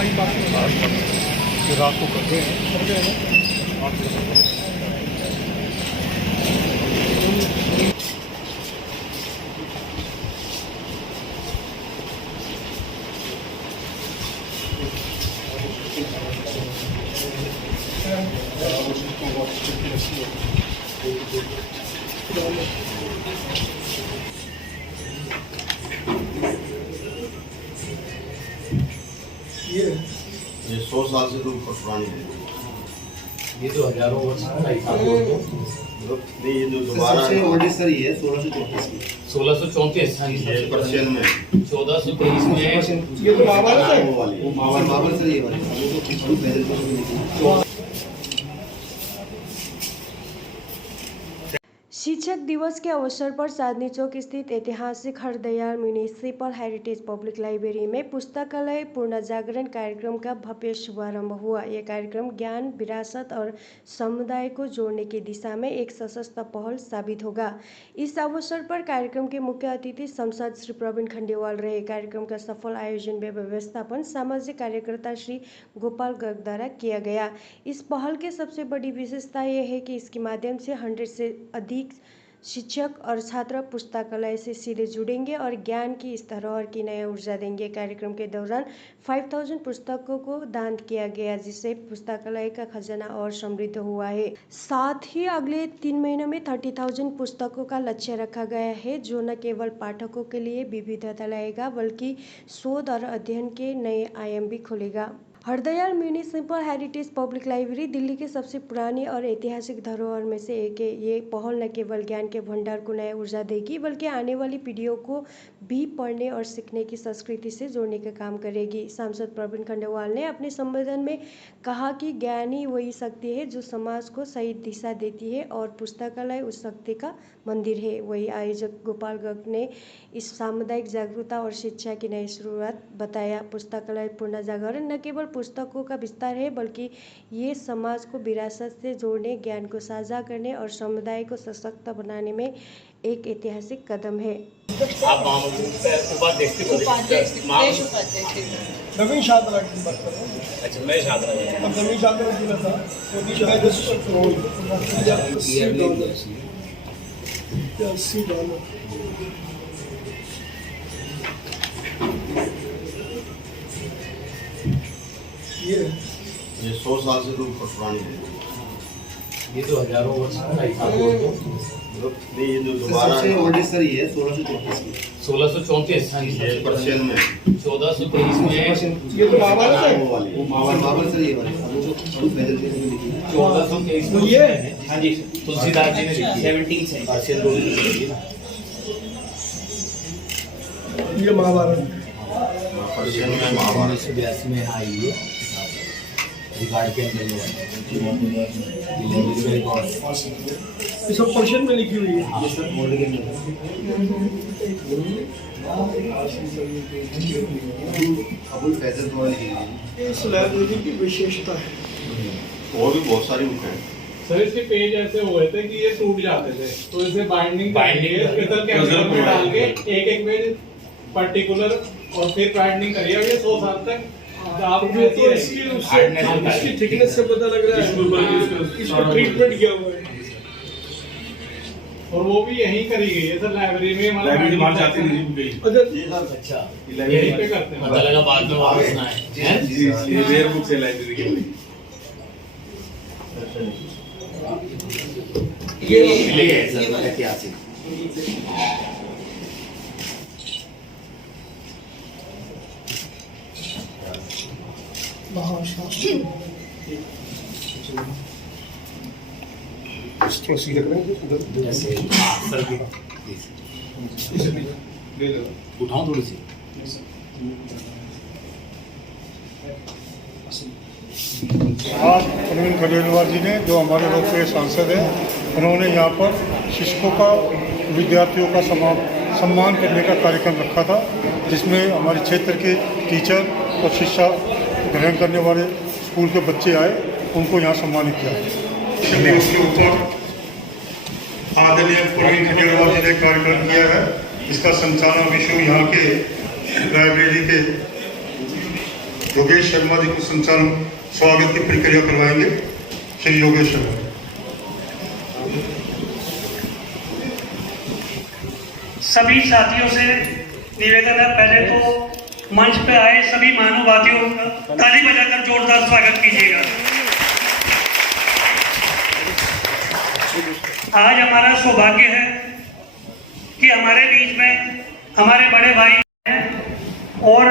रात को करते हैं। ये 100 साल से तो ऊपर पुरानी है। ये तो हजारों वर्ष का नहीं, ये जो दोबारा ओल्डेस्ट सर ये 1634 1634 ये पर्शियन में 1423 में ये तो मावल है वो मावल सर ये वाले शिक्षक दिवस के अवसर पर चांदनी चौक स्थित ऐतिहासिक Hardayal municipal heritage public library में पुस्तकालय पूर्ण जागरण कार्यक्रम का भव्य शुभारंभ हुआ। यह कार्यक्रम ज्ञान, विरासत और समुदाय को जोड़ने की दिशा में एक सशक्त पहल साबित होगा। इस अवसर पर कार्यक्रम के मुख्य अतिथि सांसद श्री प्रवीण खंडेलवाल रहे। कार्यक्रम का सफल आयोजन व व्यवस्थापन सामाजिक कार्यकर्ता श्री गोपाल गर्ग द्वारा किया गया। इस पहल की सबसे बड़ी विशेषता यह है कि इसके माध्यम से 100 से अधिक शिक्षक और छात्र पुस्तकालय से सीधे जुड़ेंगे और ज्ञान की इस धरोहर की नई ऊर्जा देंगे। कार्यक्रम के दौरान 5000 पुस्तकों को दान किया गया, जिससे पुस्तकालय का खजाना और समृद्ध हुआ है। साथ ही अगले 3 महीनों में 30,000 पुस्तकों का लक्ष्य रखा गया है, जो न केवल पाठकों के लिए विविधता लाएगा बल्कि शोध और अध्ययन के नए आयाम भी खोलेगा। Hardayal municipal heritage public library Delhi की सबसे पुरानी और ऐतिहासिक धरोहर में से एक है। ये पहल न केवल ज्ञान के भंडार को नई ऊर्जा देगी बल्कि आने वाली पीढ़ियों को भी पढ़ने और सीखने की संस्कृति से जोड़ने का काम करेगी। सांसद प्रवीण खंडेलवाल ने अपने संबोधन में कहा कि ज्ञान ही वही शक्ति है जो समाज को सही दिशा देती है और पुस्तकालय उस शक्ति का मंदिर है। वही आयोजक गोपाल गर्ग ने इस सामुदायिक जागरूकता और शिक्षा की नई शुरुआत बताया। पुस्तकालय पूर्ण जागरण न केवल पुस्तकों का विस्तार है बल्कि ये समाज को विरासत से जोड़ने, ज्ञान को साझा करने और समुदाय को सशक्त बनाने में एक ऐतिहासिक कदम है। आप उपाध्यक्ष नवीन शादरा की बात कर रहे हैं। अच्छा, मैं शादरा अब नवीन शादरा जी था वो $80 ये 100 साल से तो ऊपर पुरानी है। ये तो हजारों वर्ष का नहीं, ये जो दोबारा ओल्डेस्ट सर ये 1634 1634 ये पर्शियन में 1423 में ये तो मावल है वो मावल सर ये वाले 1423 में ये हाँ जी तुलसीदास जी ने लिखी 17 पर्शियन लोग लिखी ना। ये महाभारत पर्शियन में महाभारत 1982 में आई है रिकॉर्ड के अंदर ये सब पर्शियन में लिखी हुई है। ये सब बोर्ड के अंदर अबुल फैजल द्वारा लिखी गई। इस लाइब्रेरी की विशेषता है और भी बहुत सारी बुक हैं। सर इसके पेज ऐसे हुए थे कि ये टूट जाते थे, तो इसे बाइंडिंग पितल के अंदर में डाल के एक पेज पर्टिकुलर और फिर बाइंडिंग करिए। अब ये 100 साल तक आप इसकी थिकनेस से पता लग रहा है इसका ट्रीटमेंट किया हुआ है और वो भी यहीं करी गई है सर, लाइब्रेरी में हमारा लाइब्रेरी बाहर जाते नहीं बुक गई। अच्छा यहीं पे करते हैं। पता लगा बाद में वापस ना आए ये रेयर बुक से लाइब्रेरी की ये ऐतिहासिक थोड़ी रख रहे जैसे उठाऊं थोड़ी सी आज प्रवीण खंडेलवाल जी ने, जो हमारे लोकप्रिय सांसद हैं, उन्होंने यहाँ पर शिक्षकों का, विद्यार्थियों का सम्मान करने का कार्यक्रम रखा था, जिसमें हमारे क्षेत्र के टीचर और शिक्षा ग्रहण करने वाले स्कूल के बच्चे आए, उनको यहाँ सम्मानित किया। उसके ऊपर आदरणीय प्रवीण खंडेलवाल जी ने कार्यक्रम किया है। इसका संचालन विषय यहाँ के लाइब्रेरी के योगेश शर्मा जी को संचालन स्वागत की प्रक्रिया करवाएंगे। श्री योगेश शर्मा। सभी साथियों से निवेदन है, पहले तो मंच पे आए सभी महानुभावियों का ताली बजाकर जोरदार स्वागत कीजिएगा। आज हमारा सौभाग्य है कि हमारे बीच में हमारे बड़े भाई हैं और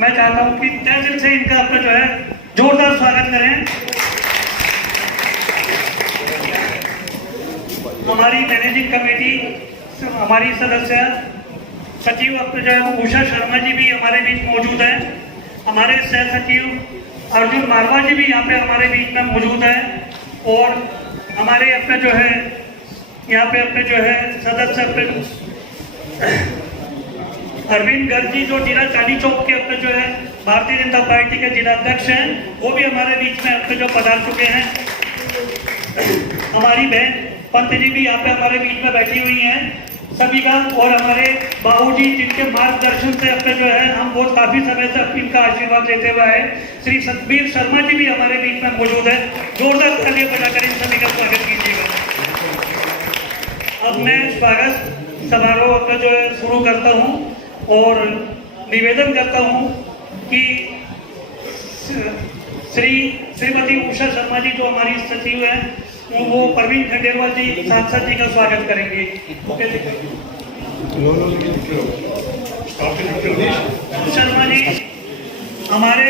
मैं चाहता हूं कि तहे दिल से इनका अपना जो है जोरदार स्वागत करें। हमारी मैनेजिंग कमेटी हमारी सदस्य सचिव अपने जो है उषा शर्मा जी भी हमारे बीच मौजूद हैं। हमारे सह सचिव अर्जुन मारवा जी भी यहाँ पे हमारे बीच में मौजूद हैं और हमारे अपने जो है यहाँ पे अपने जो है सदस्य अपने अरविंद गर्ग जी जो जिला चांदी चौक के अपने जो है भारतीय जनता पार्टी के जिला अध्यक्ष हैं, वो भी हमारे बीच में अपने जो पधार चुके हैं। हमारी बहन पंत जी भी यहाँ पे हमारे बीच में बैठी हुई हैं सभी का, और हमारे बाबूजी जिनके मार्गदर्शन से अपने जो है हम बहुत काफी समय से इनका आशीर्वाद लेते हुए आए, श्री सतबीर शर्मा जी भी हमारे बीच में मौजूद है। जोरदार तालियां बजाकर इन सभी का स्वागत कीजिएगा। अब मैं स्वागत समारोह का जो है शुरू करता हूं और निवेदन करता हूं कि श्रीमती उषा शर्मा जी जो हमारी सचिव है वो प्रवीण खंडेलवाल जी सांसद जी का स्वागत करेंगे। शर्मा जी हमारे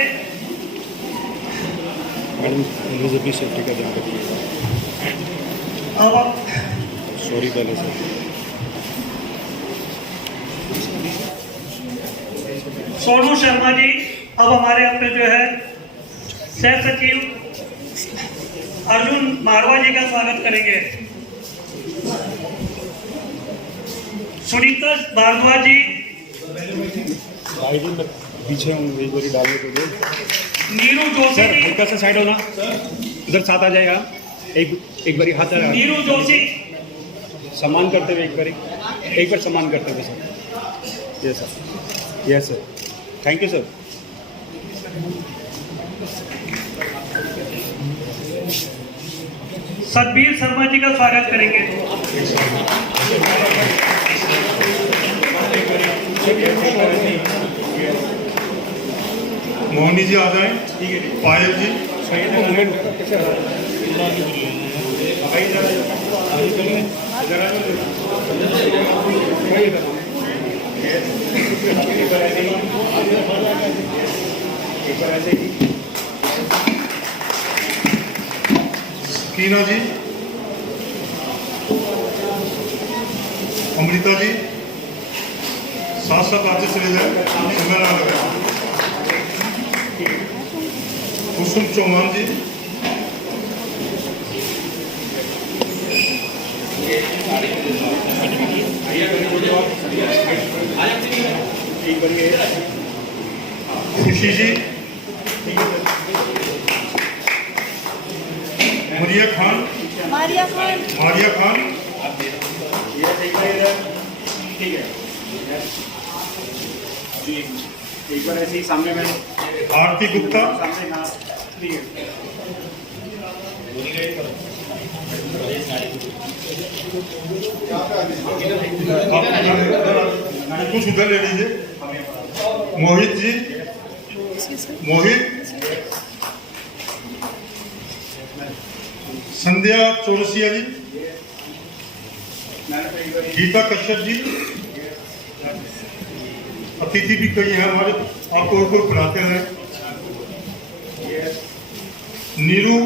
अब सॉरी पहले से सोनू शर्मा जी अब हमारे अपने जो है सह सचिव अर्जुन मारवा जी का स्वागत करेंगे। सुनीता भारद्वाज जी पीछे एक बारी डालने को दो। नीरू जोशी जी हल्का सा साइड होना, इधर साथ आ जाएगा। एक बारी हाथ आ नीरू जोशी सम्मान करते हुए एक बार सम्मान करते हुए sir. Yes sir, thank you sir. Satbir Sharma ji का स्वागत करेंगे। मोहनी जी आ जाएं। पायल जी कीना जी, अमृता जी साथ साथ आते चले जाए। कुसुम चौहान जी, खुशी जी, मारिया खान, एक बार ऐसे ही सामने में आरती गुप्ता, कुछ उधर ले लीजिए। मोहित जी, संध्या चौरसिया जी, गीता कश्यप जी, अतिथि भी कई हैं हमारे, आपको और कोई बुलाते हैं। नीरू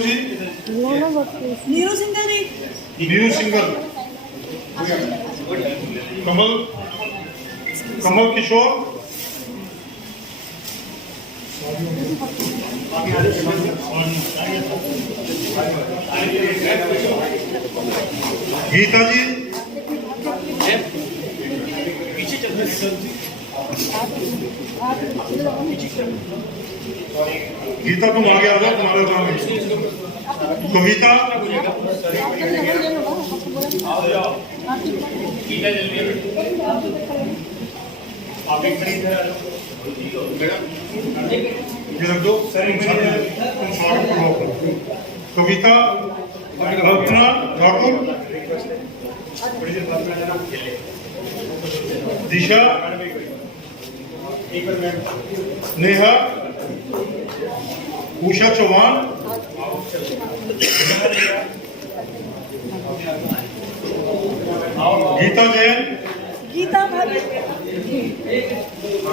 जी, नीरू सिंगल, कमल किशोर, गीता जी, गीता तुम आगे आ जाओ, तुम्हारा काम है। कविता, ये रख दो तुम स्वागत करो। कविता रत्ना ठाकुर, दिशा, नेहा, उषा चौहान, गीता जैन, गीता भाभी,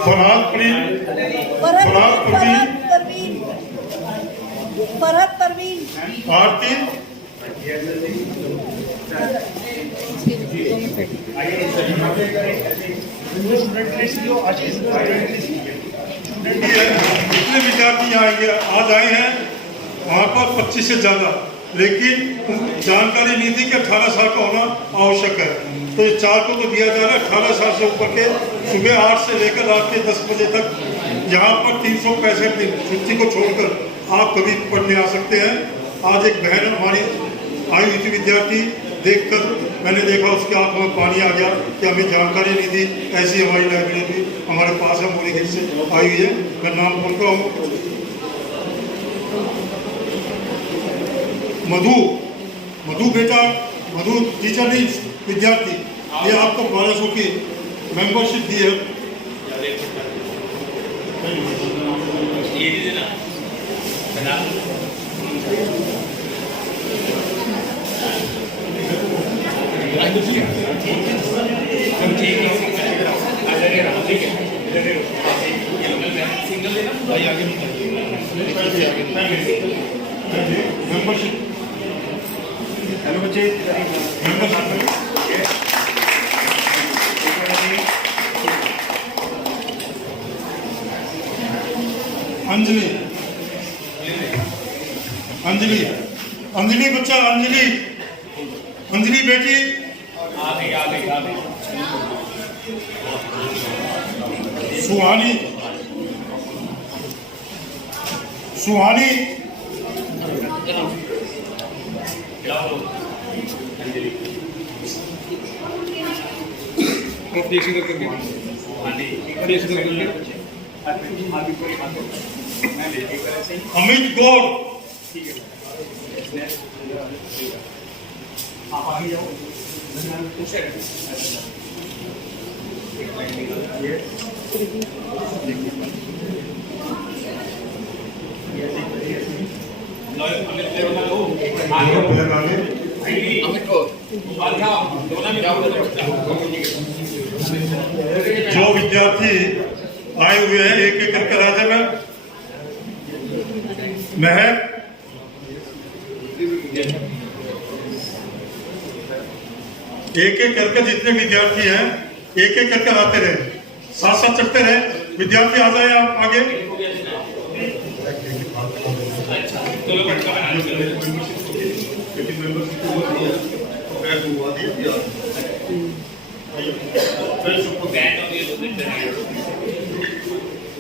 फरहाद परवीन, आरती, जितने विद्यार्थी यहाँ आज आए हैं वहाँ पर 25 से ज़्यादा, लेकिन जानकारी नहीं थी कि 18 साल का होना आवश्यक है। तो इस चार्ट को तो दिया जा रहा है 18 साल से ऊपर के सुबह 8 से लेकर रात के 10 बजे तक यहाँ पर 365 दिन छुट्टी को छोड़कर आप कभी पढ़ने आ सकते हैं। आज एक बहन हमारी आई हुई थी विद्यार्थी, देखकर मैंने देखा उसके आंखों में पानी आ गया कि हमें जानकारी नहीं थी, ऐसी हमारी लाइब्रेरी भी हमारे पास है, मोरीगंज से आई हुई है। मैं नाम बोल रहा हूँ, मधु बेटा, मधु टीचर नहीं विद्यार्थी, ये आपको 1200 की मेंबरशिप दी है। मेंबरशिप, हेलो बच्चे, अंजलि, अंजलि, अंजलि बच्चा, अंजलि, अंजलि बेटी, सुहानी, सुहानी, अमित गौड़, जो विद्यार्थी आए हुए हैं एक एक करके राज्य में महक, एक एक करके जितने विद्यार्थी हैं एक एक करके आते रहे, साथ साथ चलते रहे। विद्यार्थी आ जाए आप आगे।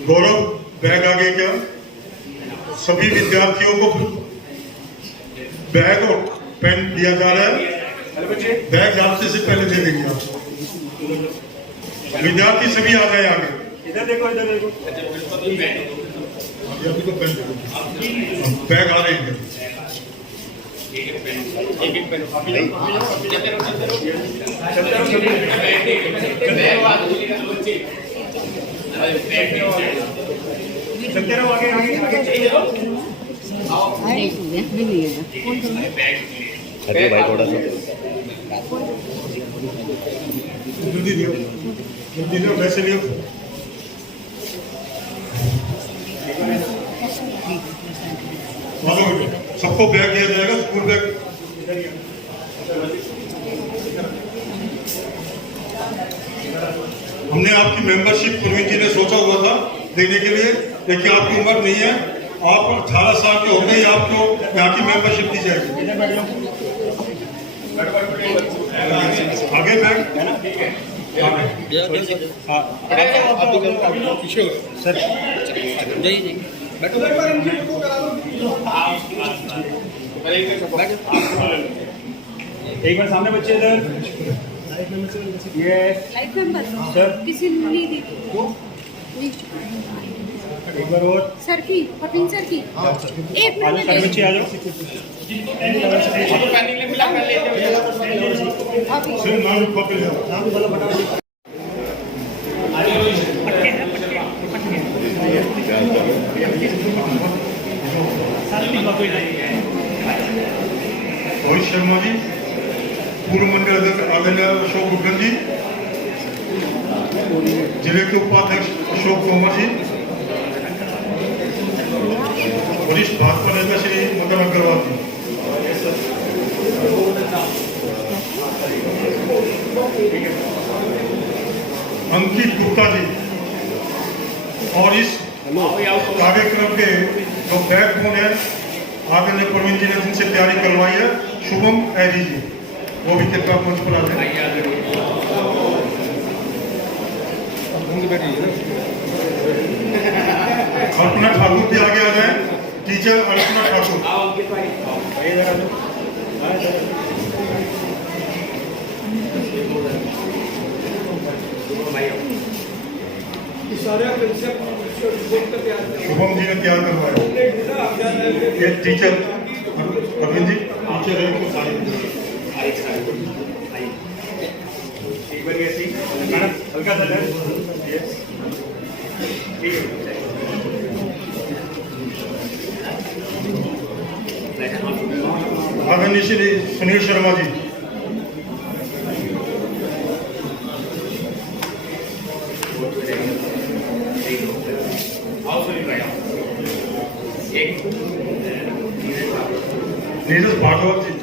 गौरव बैग आगे क्या? सभी विद्यार्थियों को बैग और पेन दिया जा रहा है। बैग जाते से पहले दे देंगे आप। विद्यार्थी सभी आ जाए आगे। इधर देखो, इधर देखो। अभी तो पेन देखो, बैग आ रहे हैं। एक एक पेन चलते रहो आगे आगे अरे भाई थोड़ा सा जल्दी लियो, वैसे लियो। सबको बैग दिया जाएगा, स्कूल बैग। हमने आपकी मेंबरशिप प्रवीण जी ने सोचा हुआ था देने के लिए, लेकिन आपकी उम्र नहीं है, आप 18 साल के हो गए, आपको यहाँ की मेंबरशिप दी जाएगी। आगे बैग है ना, सर एक बार सामने बच्चे इधर ये लाइफ मेंबर सर किसी ने नहीं दी एक बार और सर की परवीन सर की एक आ मिनट जाओ सर बच्चे आ जाओ सिर्फ नाम कॉपी ले आओ। पट्टे हैं पट्टे रोहित शर्मा जी, पूर्व मंडल अध्यक्ष आदरणीय अशोक गुप्ता जी, जिले के उपाध्यक्ष अशोक तोमर जी, वरिष्ठ भाजपा नेता श्री मदन अग्रवाल जी, अंकित गुप्ता जी और इस कार्यक्रम के जो बैकबोन है आदरणीय प्रवीण जी ने जिनसे तैयारी करवाई है, शुभम ऐरी जी, वो भी कृपया मंच पर आ जाए। अल्पना ठाकुर भी आगे आ जाए, टीचर अल्पना ठाकुर। शुभम जी ने तैयार करवाया, ये टीचर प्रवीण जी, टीचर है तो सारे एक बार ऐसे ही हल्का सा डर ठीक है आदरणीय श्री सुनील शर्मा जी, नीरज भागवत जी,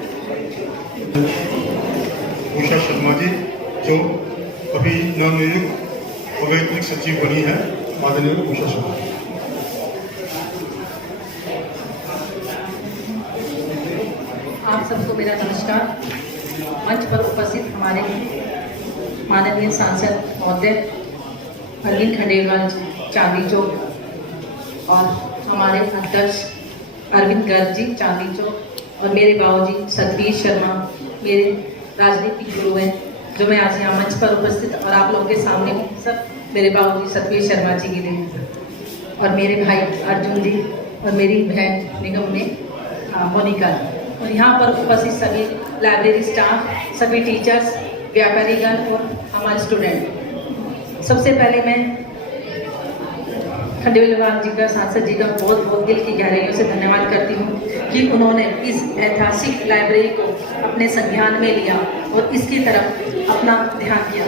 उषा शर्मा जी जो अभी नवनियुक्त अवैतनिक सचिव बनी है, आदरणीय उषा शर्मा। आप सबको मेरा नमस्कार। मंच पर उपस्थित हमारे माननीय सांसद महोदय अरविंद खंडेलवाल चांदी चौक और हमारे अध्यक्ष अरविंद गर्ग जी चांदी चौक और मेरे बाबूजी सतवीर शर्मा, मेरे राजनीतिक गुरु हैं जो मैं आज यहाँ मंच पर उपस्थित और आप लोगों के सामने हूँ। सब मेरे बाबूजी सतवीर शर्मा जी के लिए और मेरे भाई अर्जुन जी और मेरी बहन निगम में मोनिका और यहाँ पर उपस्थित सभी लाइब्रेरी स्टाफ, सभी टीचर्स, व्यापारीगण और हमारे स्टूडेंट। सबसे पहले मैं खंडेलवाल जी का, सांसद जी का बहुत बहुत दिल की गहराइयों से धन्यवाद करती हूँ कि उन्होंने इस ऐतिहासिक लाइब्रेरी को अपने संज्ञान में लिया और इसकी तरफ अपना ध्यान किया।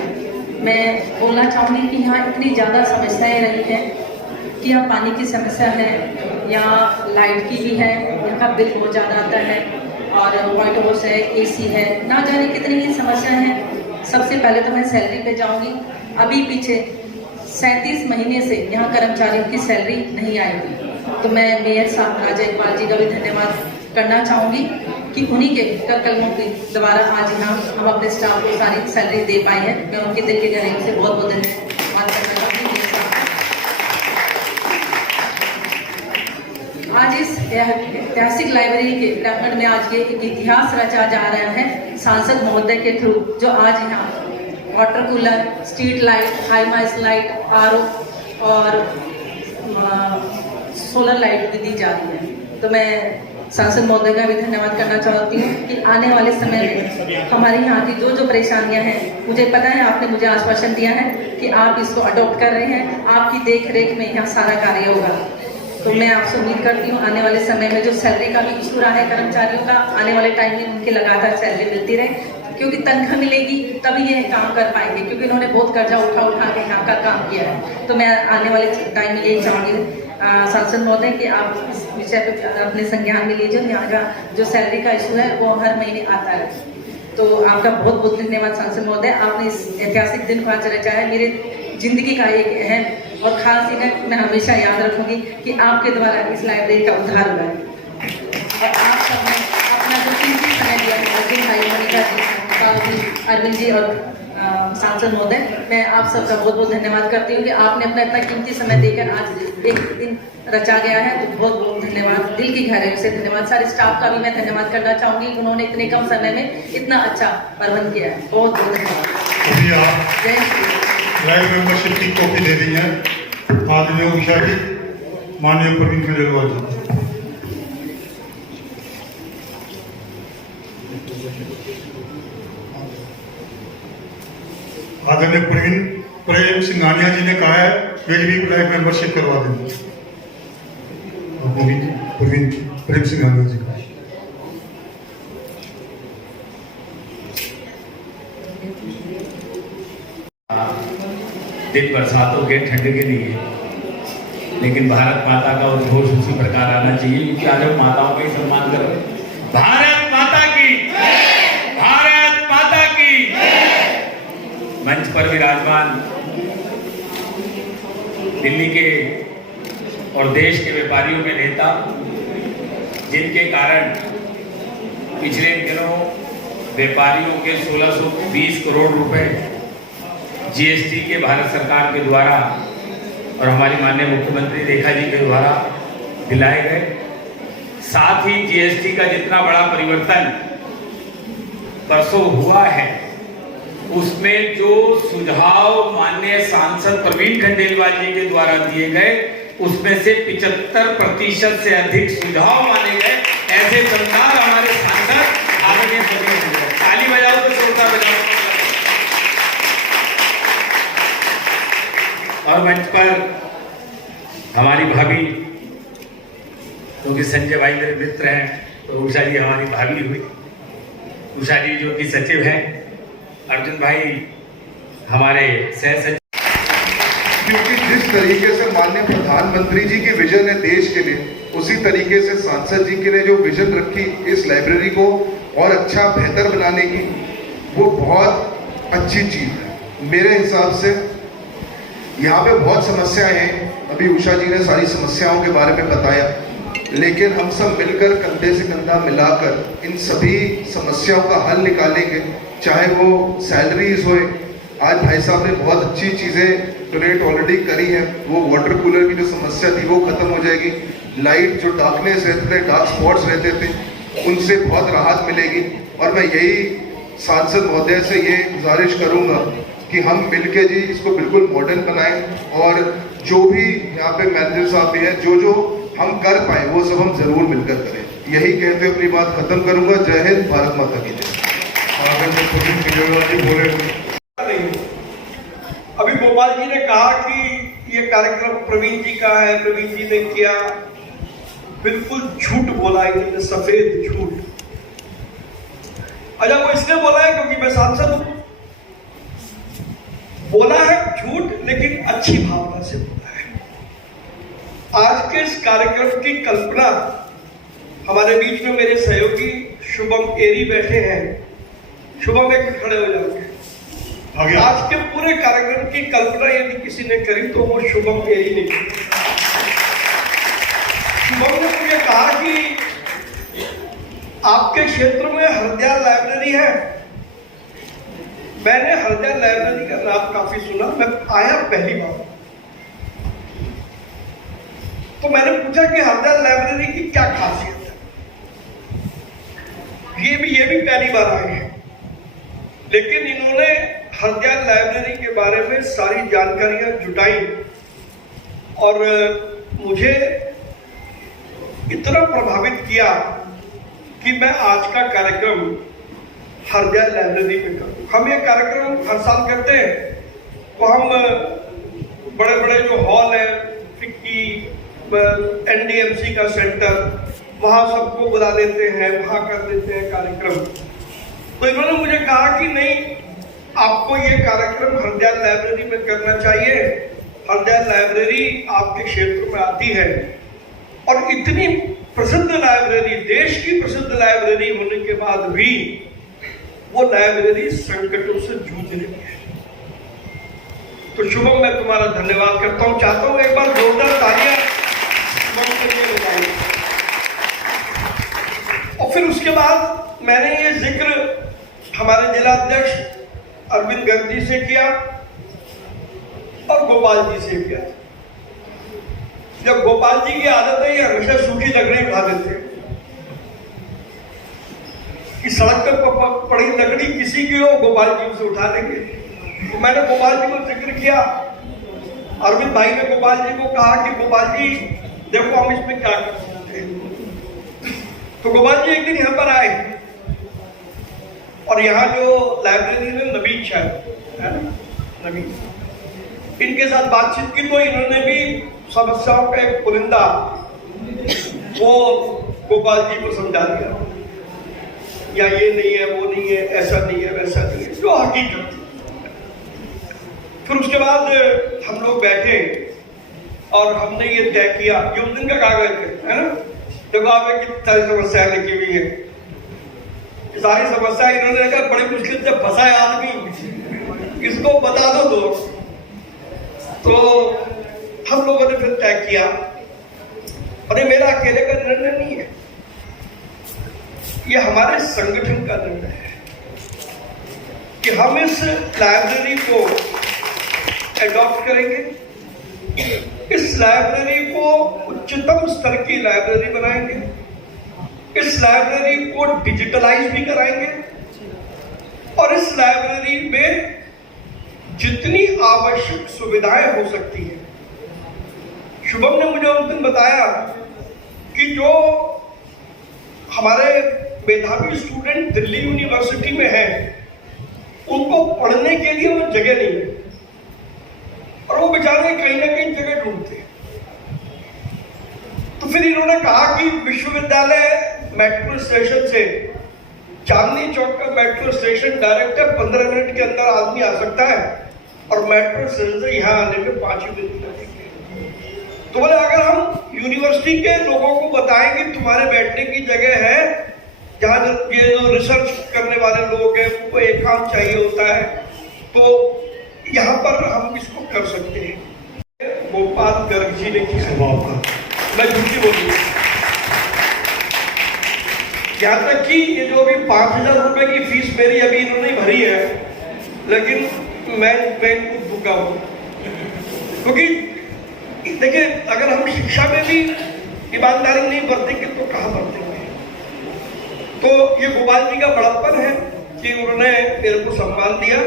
मैं बोलना चाहूँगी कि यहाँ इतनी ज़्यादा समस्याएं रही हैं कि यहाँ पानी की समस्या है, यहाँ लाइट की भी है, यहाँ का बिल बहुत ज़्यादा आता है और व्हाइट हाउस है, एसी है, ना जाने कितनी ही समस्या है। सबसे पहले तो मैं सैलरी पे जाऊँगी। अभी पीछे 37 महीने से यहाँ कर्मचारियों की सैलरी नहीं आई थी, तो मैं मेयर साहब राजा इकबाल जी का भी धन्यवाद करना चाहूँगी कि उन्हीं के कर कलमों के द्वारा आज यहाँ हम अपने स्टाफ को सारी सैलरी दे पाए हैं। मैं उनके दिल के गहराइयों से बहुत बहुत धन्यवाद करना चाहूँगी। आज इस ऐतिहासिक लाइब्रेरी के प्रांगण में आज ये एक इतिहास रचा जा रहा है सांसद महोदय के थ्रू, जो आज यहाँ water cooler, street light, high mast light, RO और सोलर लाइट भी दी जा रही है। तो मैं सांसद महोदय का भी धन्यवाद करना चाहती हूँ कि आने वाले समय में हमारे यहाँ की जो जो परेशानियाँ हैं, मुझे पता है आपने मुझे आश्वासन दिया है कि आप इसको अडॉप्ट कर रहे हैं, आपकी देख रेख में यहाँ सारा कार्य होगा। तो मैं आपसे उम्मीद करती हूँ आने वाले समय में जो सैलरी का भी इशू रहा है कर्मचारियों का, आने वाले टाइम में उनकी लगातार सैलरी मिलती रहे, क्योंकि तनख्वाह मिलेगी तभी ये काम कर पाएंगे, क्योंकि इन्होंने बहुत कर्जा उठा उठा के यहाँ का काम किया है। तो मैं आने वाले टाइम में यही चाहूँगी सांसद महोदय कि आप इस विषय पर अपने संज्ञान में लीजिए, यहाँ का जो सैलरी का इशू है वो हर महीने आता है। तो आपका बहुत बहुत धन्यवाद सांसद महोदय, आपने इस ऐतिहासिक दिन को आज रचा है। मेरे जिंदगी का एक अहम और खास दिन है, मैं हमेशा याद रखूंगी कि आपके द्वारा इस लाइब्रेरी का उद्धार हुआ है और आप सबने अपना जो कीमती समय दिया है, अर्जुन भाई, मोनिका जी, अरविंद जी और सांसद महोदय, मैं आप सबका बहुत बहुत धन्यवाद करती हूँ कि आपने अपना इतना कीमती समय देकर आज एक दिन रचा गया है। तो बहुत बहुत धन्यवाद, दिल की गहराइयों से धन्यवाद। सारे स्टाफ का भी मैं धन्यवाद करना चाहूँगी, उन्होंने इतने कम समय में इतना अच्छा प्रबंध किया है। बहुत बहुत धन्यवाद। अभी आप लाइव मेंबरशिप की कॉपी दे दी है आदरणीय उषा जी, माननीय प्रवीण खंडेलवाल जी। आदरणीय प्रवीण प्रेम सिंघानिया जी ने कहा है वे भी लाइव मेंबरशिप करवा देंगे। प्रवीण प्रेम सिंघानिया जी का दिन बरसातों के ठंड के लिए, लेकिन भारत माता का उद्घोष उसी प्रकार आना चाहिए, क्योंकि आज हम माताओं का ही सम्मान कर रहे हैं। भारत माता की, भारत माता की। मंच पर विराजमान दिल्ली के और देश के व्यापारियों में नेता, जिनके कारण पिछले दिनों व्यापारियों के 1620 करोड़ रुपए जीएसटी के भारत सरकार के द्वारा और हमारी माननीय मुख्यमंत्री रेखा जी के द्वारा दिलाए गए, साथ ही जीएसटी का जितना बड़ा परिवर्तन परसों हुआ है, उसमें जो सुझाव माननीय सांसद प्रवीण खंडेलवाल जी के द्वारा दिए गए, उसमें से 75% से अधिक सुझाव माने गए। ऐसे शानदार हमारे सांसद आदरणीय प्रवीण खंडेलवाल, ताली बजाओ तो जोरदार बजाओ। और मंच पर हमारी भाभी, क्योंकि संजय भाई मेरे मित्र हैं तो उषा जी हमारी भाभी हुई, उषा जी जो कि सचिव हैं, अर्जुन भाई हमारे सह सचिव। क्योंकि जिस तरीके से माननीय प्रधानमंत्री जी की विजन है देश के लिए, उसी तरीके से सांसद जी के लिए जो विजन रखी इस लाइब्रेरी को और अच्छा बेहतर बनाने की, वो बहुत अच्छी चीज है। मेरे हिसाब से यहाँ पे बहुत समस्याएं हैं, अभी उषा जी ने सारी समस्याओं के बारे में बताया, लेकिन हम सब मिलकर कंधे से कंधा मिलाकर इन सभी समस्याओं का हल निकालेंगे। चाहे वो सैलरीज हो, आज भाई साहब ने बहुत अच्छी चीज़ें डोनेट ऑलरेडी करी है, वो वाटर कूलर की जो समस्या थी वो खत्म हो जाएगी, लाइट जो डार्कनेस रहते थे, डार्क स्पॉट्स रहते थे, उनसे बहुत राहत मिलेगी। और मैं यही सांसद महोदय से ये गुजारिश करूँगा कि हम मिलके जी इसको बिल्कुल मॉडर्न बनाएं, और जो भी यहाँ पे मैनेजर साहब भी हैं, जो हम कर पाए वो सब हम जरूर मिलकर करें। यही कहते हुए अपनी बात खत्म करूंगा। जय हिंद, भारत माता की जय। अभी गोपाल जी ने कहा कि ये कार्यक्रम प्रवीण जी का है, प्रवीण जी ने किया, बिल्कुल झूठ बोला इन्होंने, सफेद झूठ। अच्छा, वो इसलिए बोला है क्योंकि मैं सांसद हूं, बोला है झूठ, लेकिन अच्छी भावना से बोला है। आज के इस कार्यक्रम की कल्पना, हमारे बीच में मेरे सहयोगी शुभम एरी बैठे हैं, शुभम एक खड़े हो जाओगे। आज के पूरे कार्यक्रम की कल्पना यदि किसी ने करी तो वो शुभम एरी ने की। शुभम ने मुझे कहा कि आपके क्षेत्र में हरदिया लाइब्रेरी है। मैंने हरदिया लाइब्रेरी का नाम काफी सुना, मैं आया पहली बार, तो मैंने पूछा कि हरदिया लाइब्रेरी की क्या खासियत है। ये भी पहली बार आए हैं, लेकिन इन्होंने हरदिया लाइब्रेरी के बारे में सारी जानकारियां जुटाई और मुझे इतना प्रभावित किया कि मैं आज का कार्यक्रम हरदिया लाइब्रेरी में करूं। हम ये कार्यक्रम हर साल करते हैं, तो हम बड़े बड़े जो हॉल है, फिक्की, एनडीएमसी का सेंटर, वहां सबको बुला लेते हैं, वहां कर देते हैं कार्यक्रम। तो इन्होंने मुझे कहा कि नहीं, आपको ये कार्यक्रम हरदिया लाइब्रेरी में करना चाहिए। हरदिया लाइब्रेरी आपके क्षेत्र में आती है और इतनी प्रसिद्ध लाइब्रेरी, देश की प्रसिद्ध लाइब्रेरी होने के बाद भी वो लाइब्रेरी संकटों से जूझ रही है। तो शुभम, मैं तुम्हारा धन्यवाद करता हूं, चाहता हूं एक बार जोरदार तालियां शुभम के लिए लगाएं। और फिर उसके बाद मैंने ये जिक्र हमारे जिला अध्यक्ष अरविंद गर्ग जी से किया और गोपाल जी से किया। जब गोपाल जी की आदत है, ये हमेशा सूखी लकड़ी उठा देते हैं कि सड़क पर पड़ी लकड़ी किसी की हो, गोपाल जी उसे उठा देंगे। मैंने गोपाल जी को जिक्र किया, अरविंद भाई ने गोपाल जी को कहा कि गोपाल जी देखो हम इसमें क्या कर सकते हैं। तो गोपाल जी एक दिन यहाँ पर आए और यहाँ जो लाइब्रेरी में नवीन शायद है ना, नवीन, इनके साथ बातचीत की तो इन्होंने भी समस्याओं का एक पुलिंदा वो गोपाल जी को समझा दिया, या ये नहीं है, वो नहीं है, ऐसा नहीं है, वैसा नहीं है, जो हकीकत थी। फिर उसके बाद हम लोग बैठे और हमने ये तय किया, ये उस दिन का कागज है ना, देखो आप कितनी सारी समस्याएं लिखी हुई है, सारी समस्या इन्होंने कहा बड़ी मुश्किल से फंसा है आदमी, इसको बता दो। तो हम लोगों ने फिर तय किया, और ये मेरा अकेले का निर्णय नहीं है, ये हमारे संगठन का निर्णय है कि हम इस लाइब्रेरी को एडॉप्ट करेंगे, इस लाइब्रेरी को उच्चतम स्तर की लाइब्रेरी बनाएंगे, इस लाइब्रेरी को डिजिटलाइज भी कराएंगे, और इस लाइब्रेरी में जितनी आवश्यक सुविधाएं हो सकती हैं। शुभम ने मुझे उस दिन बताया कि जो हमारे मेधावी स्टूडेंट दिल्ली यूनिवर्सिटी में हैं, उनको पढ़ने के लिए वो जगह नहीं है, और वो बेचारे कहीं ना कहीं जगह ढूंढते हैं। तो फिर इन्होंने कहा कि विश्वविद्यालय मेट्रो स्टेशन से, चांदनी चौक का मेट्रो स्टेशन डायरेक्ट है, 15 मिनट के अंदर आदमी आ सकता है, और मेट्रो स्टेशन से यहाँ आने में 5 मिनट लगेंगे। तो बोले अगर हम यूनिवर्सिटी के लोगों को बताएं कि तुम्हारे बैठने की जगह है, जहाँ ये जो रिसर्च करने वाले लोग हैं उनको एक काम चाहिए होता है, तो यहाँ पर हम इसको कर सकते हैं। गोपाल गर्ग जी ने किया, मैं झूठी बोलूँ, यहाँ तक कि ये जो अभी 5,000 रुपए की फीस मेरी अभी इन्होंने भरी है, लेकिन मैं इनको भूखा हूँ, क्योंकि देखिए अगर हम शिक्षा में भी ईमानदारी नहीं बरतेंगे तो कहाँ बरतेंगे। तो ये गोपाल जी का बड़प्पन है कि उन्होंने मेरे को सम्मान दिया,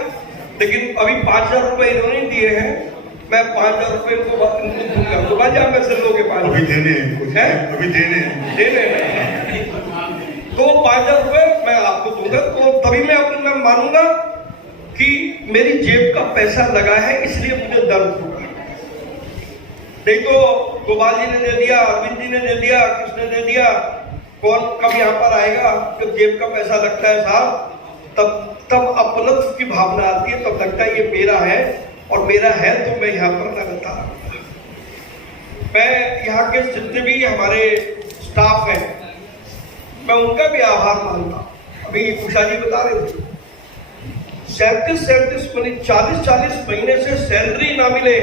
लेकिन अभी 5,000 रुपए इन्होंने दिए हैं, मैं 5,000 रुपए इनको दूंगा। गोपाल जी आप पैसे लोगे? अभी देने हैं, अभी देने हैं, तो 5,000 रुपए मैं आपको दूंगा, तो तभी मैं अपना मानूंगा कि मेरी जेब का पैसा लगा है, इसलिए मुझे दर्द होगा। नहीं तो गोपाल जी ने दे दिया, अरविंद जी ने दे दिया, किसने दे दिया, कौन कब यहाँ पर आएगा, जब जेब का पैसा लगता है साहब, तब अपनत्व की भावना आती है, तब लगता है ये मेरा है, और मेरा है तो मैं यहाँ पर न रहता। मैं यहाँ के जितने भी हमारे स्टाफ हैं, मैं उनका भी आभार मानता। अभी उषा जी बता रहे थे 37 महीने 40 महीने से सैलरी ना मिले,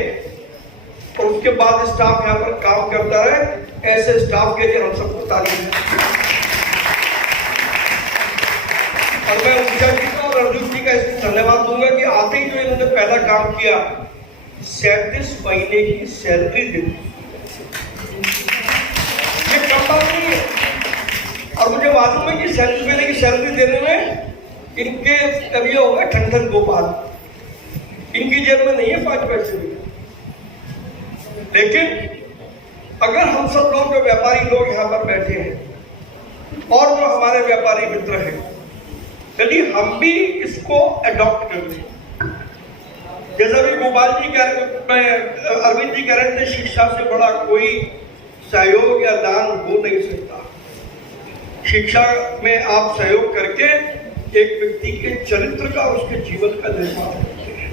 और उसके बाद स्टाफ यहाँ पर काम करता है, ऐसे स्टाफ के लिए हम सबको तारीफ है। और मैं उषा जी का और अर्जुन जी का इसलिए धन्यवाद दूंगा कि आते ही जो इन्होंने पहला काम किया, 37 महीने की सैलरी दी, ये कम बात नहीं है। और मुझे मालूम है कि 37 महीने की सैलरी देने में इनके कभी होगा ठंडन गोपाल, इनकी जेब में नहीं है 5 पैसे भी। लेकिन अगर हम सब लोग जो व्यापारी लोग यहाँ पर बैठे हैं और जो हमारे व्यापारी मित्र हैं, यदि हम भी इसको अडॉप्ट कर लें, जैसा भी गोपाल जी कह रहे, अरविंद जी कह रहे थे, शिक्षा से बड़ा कोई सहयोग या दान हो नहीं सकता। शिक्षा में आप सहयोग करके एक व्यक्ति के चरित्र का, उसके जीवन का निर्माण करते हैं।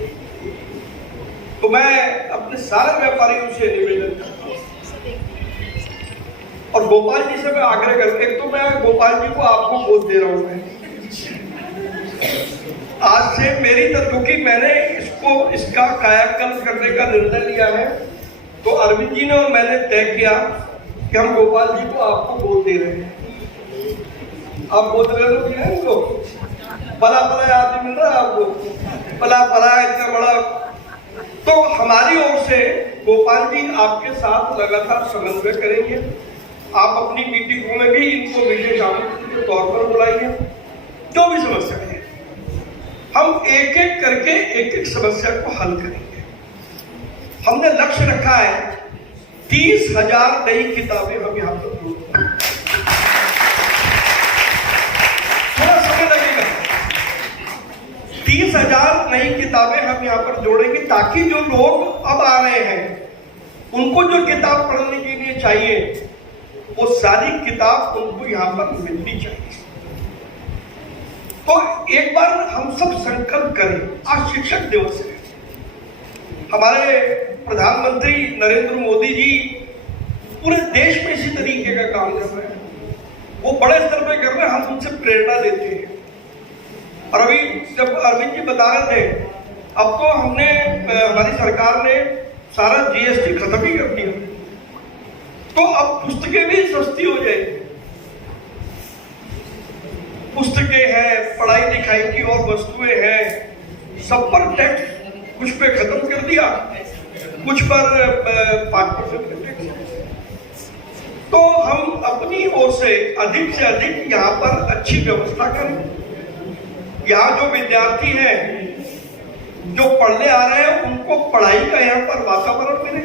तो मैं अपने सारे व्यापारियों से निवेदन करता हूँ, और गोपाल जी से मैं आग्रह करता हूँ, एक तो मैं गोपाल जी को आपको गोद दे रहा हूँ, मैं आज से मेरी तरफ, क्योंकि मैंने इसका कायाकल्प करने का निर्णय लिया है, तो अरविंद जी ने और मैंने तय किया कि हम गोपाल जी को आपको गोद दे रहे हैं। आप गोद ले लो क्या इनको, पला पला आदमी मिल रहा है आपको, पला पला इतना बड़ा। तो हमारी ओर से गोपाल जी आपके साथ लगातार समन्वय करेंगे। आप अपनी मीटिंगों में भी इनको विशेष आमंत्रित के तौर पर बुलाइए, जो भी समस्या है हम एक एक करके एक एक समस्या को हल करेंगे। हमने लक्ष्य रखा है 30,000 नई किताबें हम यहाँ पर जोड़ेंगे। थोड़ा समय लगेगा। 30,000 नई किताबें हम यहाँ पर जोड़ेंगे ताकि जो लोग अब आ रहे हैं उनको जो किताब पढ़ने के लिए चाहिए वो सारी किताब उनको यहाँ पर मिलनी चाहिए। तो एक बार हम सब संकल्प करें। आज शिक्षक दिवस है। हमारे प्रधानमंत्री नरेंद्र मोदी जी पूरे देश में इसी तरीके का काम कर रहे हैं। वो बड़े स्तर पे कर रहे हैं, हम उनसे प्रेरणा लेते हैं। और अभी जब अरविंद जी बता रहे थे, अब तो हमने हमारी सरकार ने सारा जीएसटी खत्म ही कर दिया, तो अब पुस्तकें भी सस्ती हो जाएगी। पुस्तकें हैं, पढ़ाई लिखाई की और वस्तुएं हैं, सब पर टैक्स कुछ पे खत्म कर दिया, कुछ पर 5% टैक्स। तो हम अपनी ओर से अधिक अधिक यहाँ पर अच्छी व्यवस्था करें। यहाँ जो विद्यार्थी हैं जो पढ़ने आ रहे हैं उनको पढ़ाई का यहाँ पर वातावरण मिले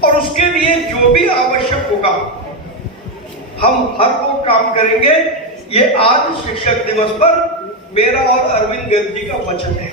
और उसके लिए जो भी आवश्यक होगा हम हर वो काम करेंगे। ये आज शिक्षक दिवस पर मेरा और अरविंद गर्ग जी का वचन है।